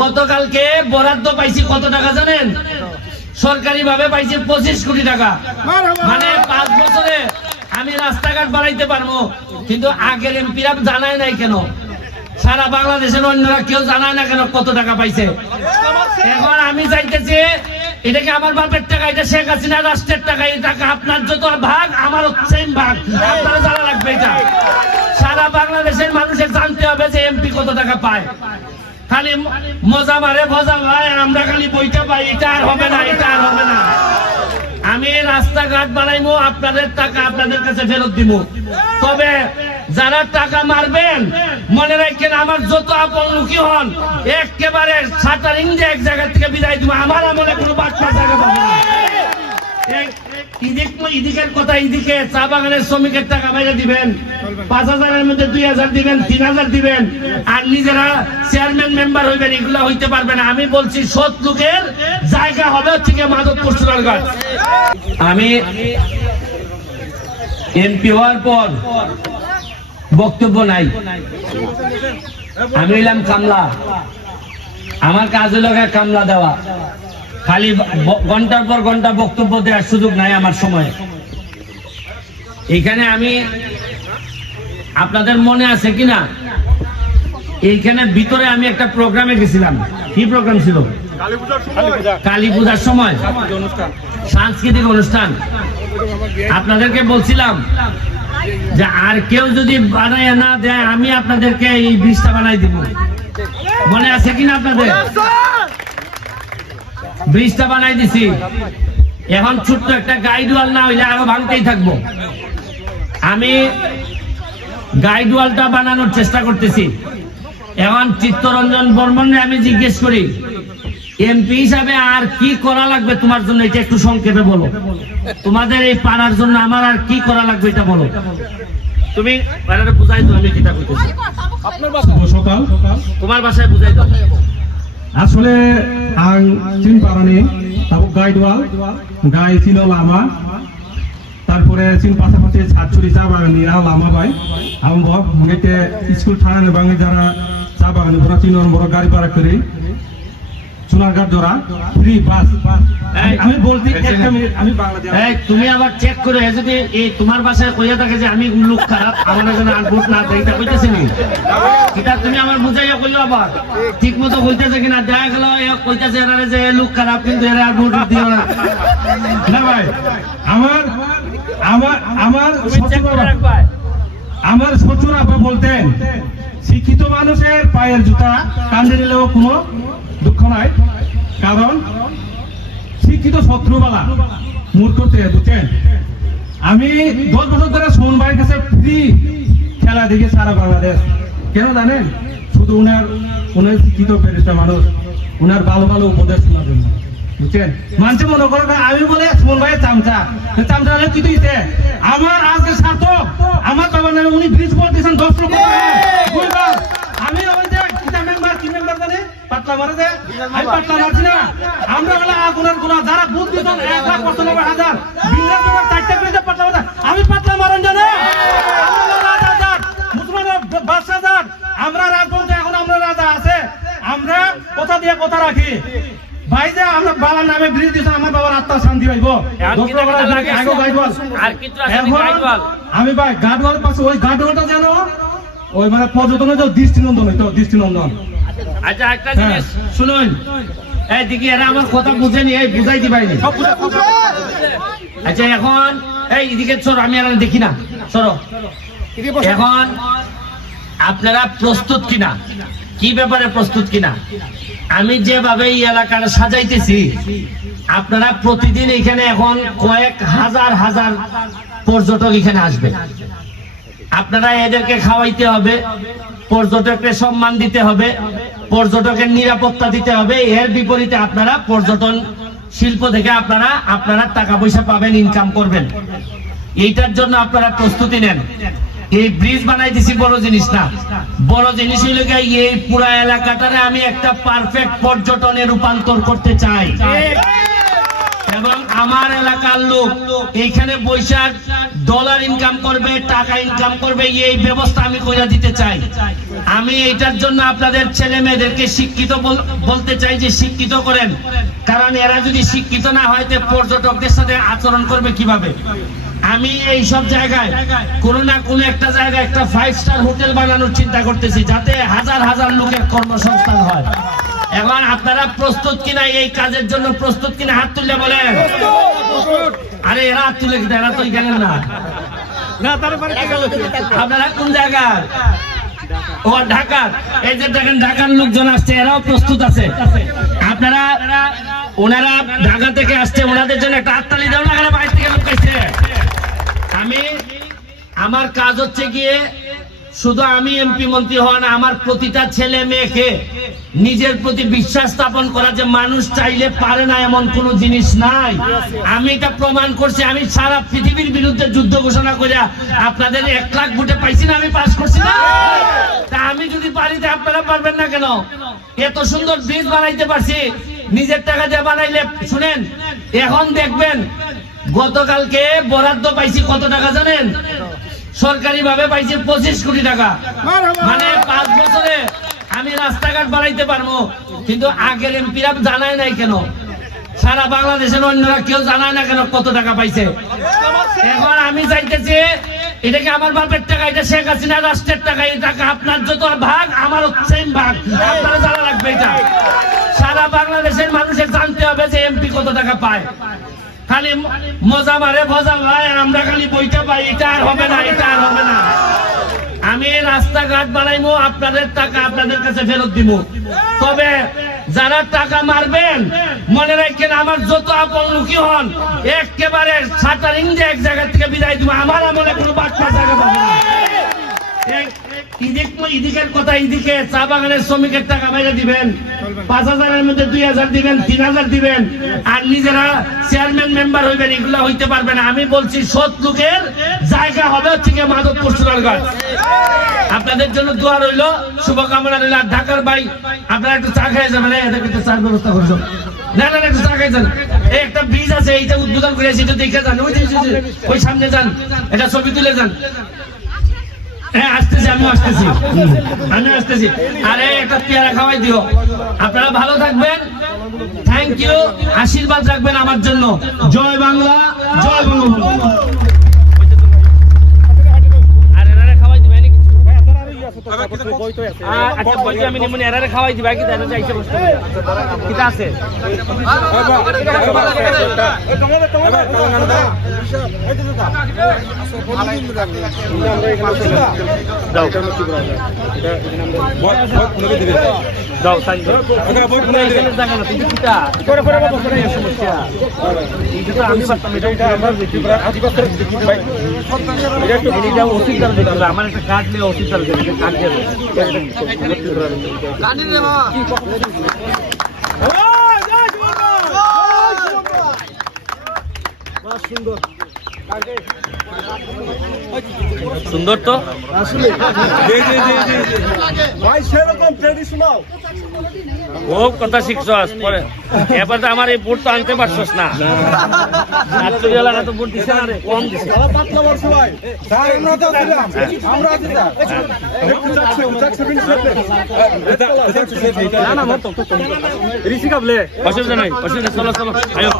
গতকালকে বরাদ্দ পাইছি কত টাকা জানেন? সরকারি ভাবে পাইছি 25 কোটি টাকা। মানে 5 বছরে আমি রাস্তাঘাট বানাইতে পারবো, কিন্তু আগের এমপিরা জানায় নাই কেন? সারা বাংলাদেশের অন্যরা কেউ জানায় না কেন কত টাকা পাইছে? এখন আমি চাইতেছি এটা কি আমার বাপের টাকা? এটা শেখ হাসিনা রাষ্ট্রের টাকা। এই টাকা আপনার যত ভাগ আমারও সেম ভাগ, আপনারা জানা লাগবে। এটা সারা বাংলাদেশের মানুষের জানতে হবে যে এমপি কত টাকা পায়। খালি মজা মারে মজা ভাই, আমরা খালি বইটা পাই, এটা আর হবে না, এটা আর হবে না। আমি রাস্তাঘাট বানাইবো, আপনাদের টাকা আপনাদের কাছে ফেরত দিব। তবে যারা টাকা মারবেন মনে রাখেন, আমার যত আপন লোকই হন একেবারে শাটারিং দিয়ে এক জায়গা থেকে বিদায় দিব। আমার আমলে কোনো বাচ্চা জায়গা পাবে না। ইদিকের কথা, ইদিকে চা বাগানের শ্রমিকের টাকা বাইরে দিবেন, 5,000-এর মধ্যে 2,000 দিবেন, 3,000 দিবেন, আর নিজেরা চেয়ারম্যান মেম্বার হইবেন, এগুলা হইতে পারবে না। আমি বলছি সৎ লোকের জায়গা হবে থেকে মাধবপুর সোনারগাঁ। আমি এমপি হওয়ার পর বক্তব্য নাই, আমি হইলাম কামলা। আমার কাজ হইল কামলা দেওয়া, খালি ঘন্টার পর ঘন্টা বক্তব্য দেওয়ার সুযোগ নাই আমার সময়। এইখানে আমি, আপনাদের মনে আছে কিনা, এইখানে ভিতরে আমি একটা প্রোগ্রামে গেছিলাম। কি প্রোগ্রাম ছিল? কালী পূজার সময় সাংস্কৃতিক অনুষ্ঠান। আপনাদেরকে বলছিলাম যে আর কেউ যদি বানায় না দেয়, আমি আপনাদেরকে এই ব্রিজটা বানাই দিব। মনে আছে কিনা আপনাদের? ব্রিজটা বানাই দিছি। এখন ছোট্ট একটা গাইড ওয়াল না হইলে আরো ভাঙতেই থাকবো। আমি গাইড ওয়ালটা বানানোর চেষ্টা করতেছি। এখন চিত্তরঞ্জন বর্মনরে আমি জিজ্ঞেস করি, এমপি হিসাবে আর কি করা লাগবে তোমার জন্য, এটা একটু সংক্ষেপে বলো। তোমাদের এই পাড়ার জন্য আমার আর কি করা লাগবে এটা বলো। তুমি বুঝাই দাও আমি কিটা করতেছি। তোমার বাসায় বুঝাই দাও। আসলে আং চিন পারানি তারপর গাইড ওয়াল গাই ছিল লামা, তারপরে চিন পাশাপাশি ছাড়ছুরি চা বাগানি লামা ভাই আমি মুগেতে স্কুল থানার বাঙে যারা চা বাগানি ভরা চিন বড় গাড়ি পাড়া করি সোনারগাঁ জোড়া ফ্রি বাস। আমি বলছি একটা মিনিট, আমি বাংলাদেশ। তুমি আবার চেক করে যদি এই তোমার বাসায় কইয়া থাকে যে আমি লোক খারাপ, আমার জন্য আর ভোট না দেয়, এটা কইতেছি নি? এটা তুমি আমার বুঝাইয়া কইও। আবার ঠিক মতো কইতেছে কিনা দেখা গেল কইতেছে এরা যে লোক খারাপ, কিন্তু এরা আর ভোট দিও না। না ভাই, আমার আমার আমার আমার শ্বশুর আপা বলতেন, শিক্ষিত মানুষের পায়ের জুতা কান্দে নিলেও কোনো দুঃখ নাই, কারণ শিক্ষিত শত্রুবালা মূর্খ থেকে বুঝছেন। আমি 10 বছর ধরে সোহন ভাইয়ের কাছে ফ্রি খেলা দেখি সারা বাংলাদেশ। কেন জানেন? শুধু উনার শিক্ষিত ব্যারিস্টার মানুষ, উনার ভালো ভালো উপদেশ শোনার জন্য, বুঝছেন। মানুষ মনে করে আমি বলে সোহন ভাইয়ের চামচা কি দিতে আমার আজকে সার্থক। আমার বাবার নামে উনি ব্রিজ করে দিয়েছেন 10 লক্ষ টাকা। আমি কি মেম্বার জানে পাতলা মারে যে আমি পাতলা মারছি না। আমরা বলে আগুনের গুণা যারা বুথ দিতেন 1,95,000 বিল্লার তোমার 4টা ব্রিজে পাতলা মারে, আমি পাতলা মারেন জানে। মুসলমান বাদশাহ, আমরা রাজবংশ, এখন আমরা রাজা আছে, আমরা কথা দিয়ে কথা রাখি। ভাই যে আমরা বাবার নামে ব্রিজ দিয়েছে, আমার বাবার আত্মা শান্তি পাইব। আমি ভাই গার্ডওয়াল পাশে, ওই গার্ডওয়ালটা যেন ওই মানে পর্যটনের যে দৃষ্টিনন্দন হইতো, দৃষ্টিনন্দন। আচ্ছা একটা জিনিস শুনুন, এইদিকে এরা আমার কথা বুঝেনি, এই বুঝাই দিবাইনি। আচ্ছা এখন এইদিকে সরো, আমি আর দেখি না, সরো। এখন আপনারা প্রস্তুত কিনা, কি ব্যাপারে প্রস্তুত কিনা? আমি যেভাবে এই এলাকাটা সাজাইতেছি, আপনারা প্রতিদিন এখানে এখন কয়েক হাজার হাজার পর্যটক এখানে আসবে। আপনারা এদেরকে খাওয়াইতে হবে, পর্যটককে সম্মান দিতে হবে, পর্যটকের নিরাপত্তা দিতে হবে। এর বিপরীতে আপনারা পর্যটন শিল্প থেকে আপনারা টাকা পয়সা পাবেন, ইনকাম করবেন। এইটার জন্য আপনারা প্রস্তুতি নেন। এই ব্রিজ বানাই দিছি বড় জিনিস না, বড় জিনিস হইল এই পুরা এলাকাটারে আমি একটা পারফেক্ট পর্যটনে রূপান্তর করতে চাই। এবং আমার এলাকার লোক এইখানে বৈশাখ ডলার ইনকাম করবে, টাকা ইনকাম করবে, এই ব্যবস্থা আমি করে দিতে চাই। আমি এইটার জন্য আপনাদের ছেলে মেয়েদেরকে শিক্ষিত বলতে চাই যে শিক্ষিত করেন, কারণ এরা যদি শিক্ষিত না হয় তো পর্যটকদের সাথে আচরণ করবে কিভাবে। আমি এই সব জায়গায় কোনো না কোনো একটা জায়গায় একটা 5 স্টার হোটেল বানানোর চিন্তা করতেছি, যাতে হাজার হাজার লোকের কর্মসংস্থান হয়। এখন আপনারা প্রস্তুত কিনা, এই কাজের জন্য প্রস্তুত কিনা? হাত তুললে বলেন। আরে এরা হাত তুলে কিনা, এরা তো গেলেন না। আপনারা কোন জায়গার? ও ঢাকার। এই যে দেখেন ঢাকার লোকজন আসছে, এরাও প্রস্তুত আছে। আপনারা ওনারা ঢাকা থেকে আসছে, ওনাদের জন্য একটা হাততালি দাও না, এরা বাইরে থেকে লোক আসছে। আমার কাজ হচ্ছে গিয়ে শুধু আমি এমপি মন্ত্রী হওয়া না, আমার প্রতিটা ছেলে মেয়েকে নিজের প্রতি বিশ্বাস স্থাপন করা যে মানুষ চাইলে পারে না এমন কোন জিনিস নাই। আমি এটা প্রমাণ করছি। আমি সারা পৃথিবীর বিরুদ্ধে যুদ্ধ ঘোষণা করে আপনাদের 1 লাখ ভোটে পাইছি না, আমি পাস করছি না। তা আমি যদি পারি তা আপনারা পারবেন না কেন? এত সুন্দর ব্রিজ বানাইতে পারছি নিজের টাকা দিয়ে বানাইলে। শুনেন, এখন দেখবেন গতকালকে বরাদ্দ পাইছি কত টাকা জানেন? সরকারি ভাবে পাইছি 25 কোটি টাকা। মানে 5 বছরে আমি রাস্তাঘাট বানাইতে পারবো, কিন্তু আগের এমপিরা জানায় নাই কেন? সারা বাংলাদেশের অন্যরা কেউ জানায় না কেন কত টাকা পাইছে? এখন আমি চাইতেছি এটা কি আমার বাপের টাকা? এটা শেখ হাসিনা রাষ্ট্রের টাকা। এই টাকা আপনার যত ভাগ আমারও সেম ভাগ, আপনারা জানা লাগবে। এটা সারা বাংলাদেশের মানুষের জানতে হবে যে এমপি কত টাকা পায়। খালি মজা মারে ভজা ভাই, আমরা খালি বইটা পাই, এটা আর হবে না, এটা আর হবে না। আমি রাস্তাঘাট বানাইবো, আপনাদের টাকা আপনাদের কাছে ফেরত দিব। তবে যারা টাকা মারবেন মনে রাখেন, আমার যত আপন লোকই হন একেবারে শাটারিং দিয়ে এক জায়গা থেকে বিদায় দিব। আমার আমলে কোনো বাচ্চা জায়গা পাবে না। ইদিকের কথা, ইদিকে চা বাগানের শ্রমিকের টাকা বাইরে দিবেন, 5,000-এর মধ্যে 2,000 দিবেন, 3,000 দিবেন, আর নিজেরা চেয়ারম্যান মেম্বার হইবেন, এগুলা হইতে পারবে না। আমি বলছি সৎ লোকের জায়গা হবে থেকে মাধবপুর সুরারগঞ্জ। আপনাদের জন্য দোয়া রইল, শুভকামনা রইল। আর ঢাকার ভাই আপনারা একটু চা খেয়ে যাবেন, এদেরকে একটু চার ব্যবস্থা করছো না, একটু চা খেয়ে যান। এই একটা ব্রিজ আছে, এইটা উদ্বোধন করেছি, এটা দেখে যান। ওই সামনে যান, এটা ছবি তুলে যান। হ্যাঁ আসতেছি, আমি আসতেছি। আরে একটা পেয়ারা খাওয়াই দিও। আপনারা ভালো থাকবেন, থ্যাংক ইউ। আশীর্বাদ রাখবেন আমার জন্য। জয় বাংলা, জয় বঙ্গবন্ধু। আচ্ছা বলছি আমি নিমুন এরারে খাওয়াই দিবা কি দাদা চাইছে বসতে কিটা আছে দাও দাও সাইন দাও জায়গা না তুমি কিটা পরে পরে বাবা পরে সমস্যা এইটা আমি বাতাম এটা আমার বেশি পুরো আদিবাসী দেখি ভাই এটা একটু এটা ওসির দ্বারা দেখলাম আমার একটা কার্ড নিয়ে ওসির দ্বারা দেখলাম কার্ড দিয়ে গানি রে বাবা বাহ সুন্দর সুন্দর তো আসলে ভাই সেরকম ট্র্যাডিশনাল ও কথা শিখছস পরে এবার তো আমার এই বুট তো আনতে পারছস না আজকে এলাকা তো বুট দিছ না রে কম দিছ সারা পাতলা বর্ষ ভাই স্যার আমরা তো দিলাম আমরা দিলাম একটু চাকসে বিন করতে না না মত তো ঋষি কাবলে অসুবিধা নাই অসুবিধা চলো চলো আয়ো